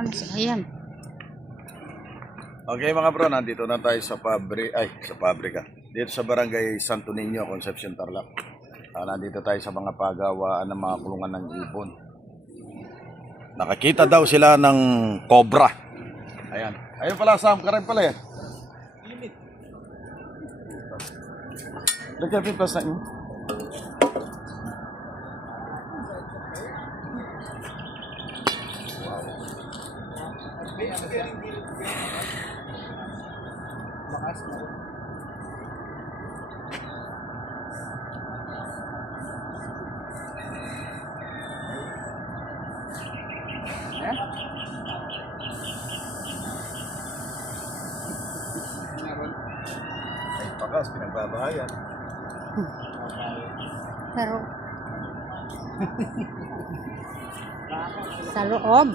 ka na siya. Ayan. Okay mga bro, nandito na tayo sa pabrika. Dito sa Barangay Santo Niño, Concepcion, Tarlac. Nandito tayo sa mga pagawaan ng mga kulungan ng ibon. Nakakita daw sila ng cobra. Ayan. Ayun pala, Sam, ka rin pala eh. Nagkapipas na yun. Ay, pakas, pinagbabahayan. Pero sa loob.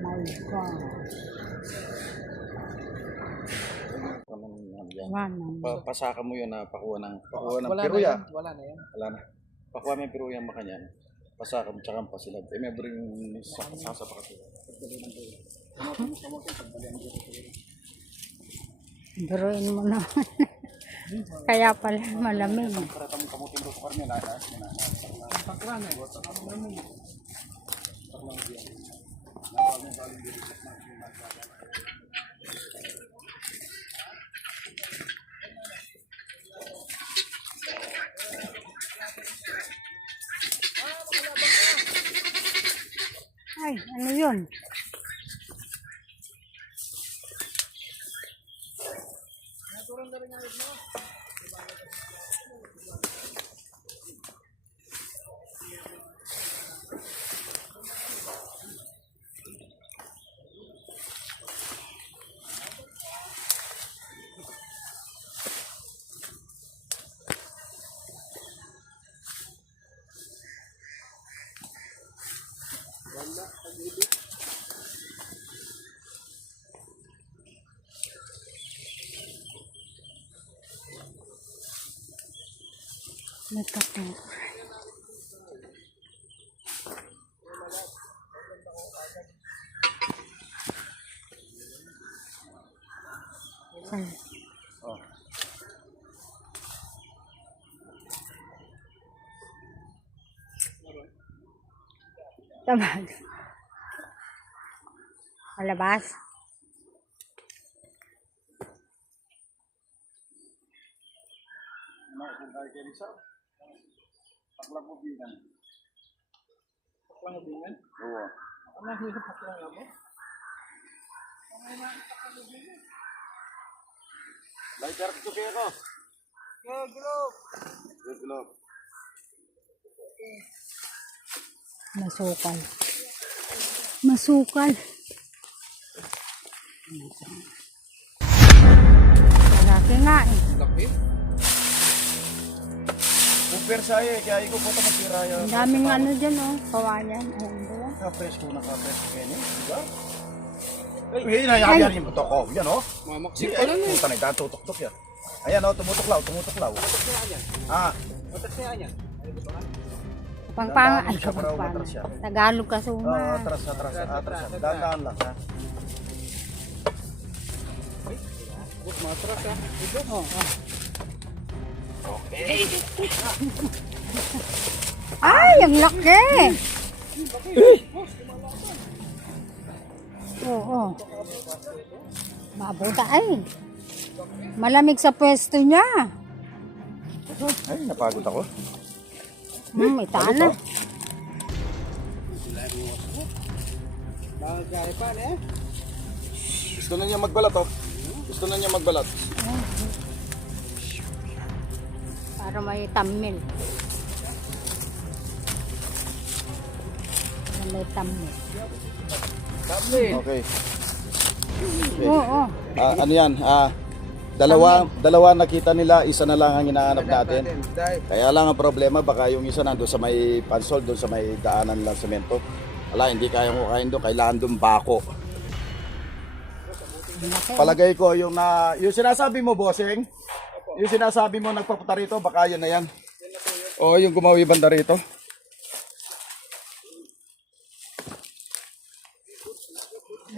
My God. Pasaka mo yun na pakuha ng piruya. Wala na yan. Wala na. Pakuha mo yung piruya makanyan. Pasaka mo tsaka pasilad. Eh, may bring sasa pa kasi. Biruin mo na. Kaya pala malamig. Ay, ano yun? May kato. Oh. Tamad. Malabas. Paklang mo binan. Paklang mo binan? Oo. Ano yung paklang mo? Lighter ko kaya ko. Globe. Masukal. Masukal. Malaki nga eh. Laki? Super saya kaya iko po ito masira yan. Ang daming ano dyan oh. Kawayan. Ayan ba? Ka-fresh ko na ka-fresh ko yan eh. Diba? Ay, hinayayari yung buto ko. Yan o. Mamaksik pa lang eh. Puta na ito, tutok-tok yan. Ayan o, tumutuklaw. Matas niya yan. Kapangpanga. Ay, Siya, para kapangpanga. umatras siya. Tagalog ka Oo, suma. atras. Dahan lang ha. Matras ha. Oh, oh. Ay, ang laki! Oo. Mabuta ay. Malamig sa pwesto niya. Ay, napagod ako. May tana. Bagay pa eh. Gusto na niya magbalat oh. Para may thumbnail. Para may thumbnail. Okay. Oo. Ano yan? Dalawa nakita nila, isa na lang ang hinahanap natin. Kaya lang ang problema, baka yung isa nandun sa may pansol, doon sa may daanan lang semento. Wala, hindi kaya mo kain doon, kailangan doon bako. Palagay ko yung sinasabi mo, bossing, yung sinasabi mo nagpapunta rito, baka yun na yan. O yung gumawi banda rito.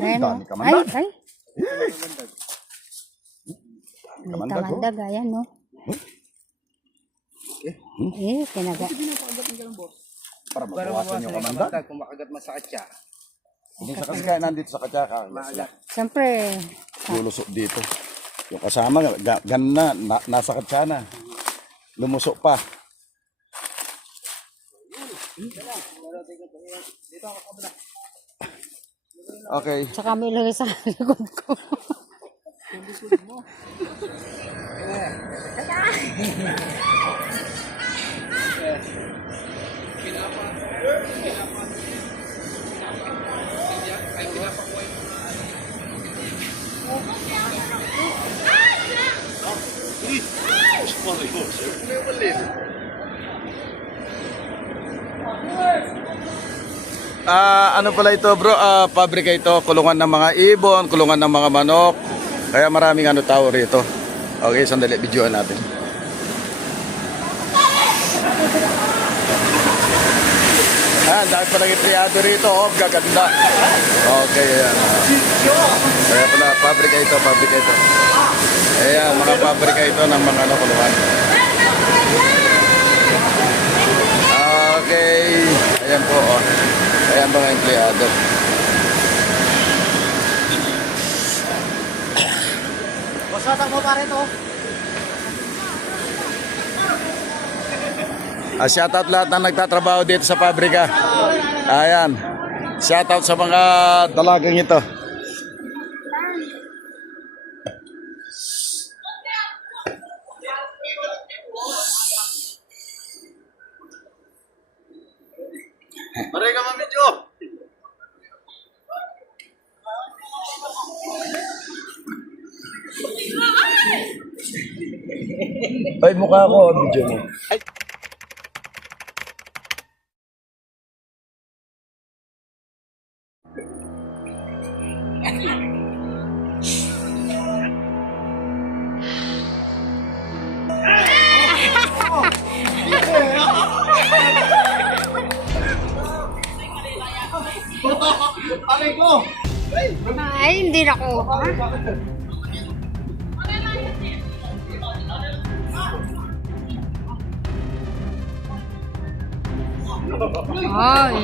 Ayan, dami oh. kamandag. Ay. Kamandag, oh. Kamandag, ayan, no? Kinaga. Para Para mabawasan yung kamandag. kung makagat masakit siya. Hindi sa kasi kaya nandito sa katsaka. Siyempre, Lulusok dito. Yung kasama, nasa katsana. Lumusok pa. Okay. tsaka may ilagay sa likod ko. Ano pala ito bro, pabrika ito, kulungan ng mga ibon, kulungan ng mga manok. Kaya maraming tao rito. Okay, sandali, videoan natin. Dahil pa nag-itriado rito, oh, gaganda. Okay, ayan. Kaya pala, pabrika ito, pabrika ito. Ayan, mga pabrika ito ng mga kulungan. Okay, ayan po, oh. Ayan mga empleyado. Basatak mo pa rin to. Shoutout lahat na nagtatrabaho dito sa pabrika. Ayan. Shoutout sa mga dalagang ito. Maray ka mamidyo. Ay, mukha ko, video mo. Ay. Ay, hindi na ko. Ay.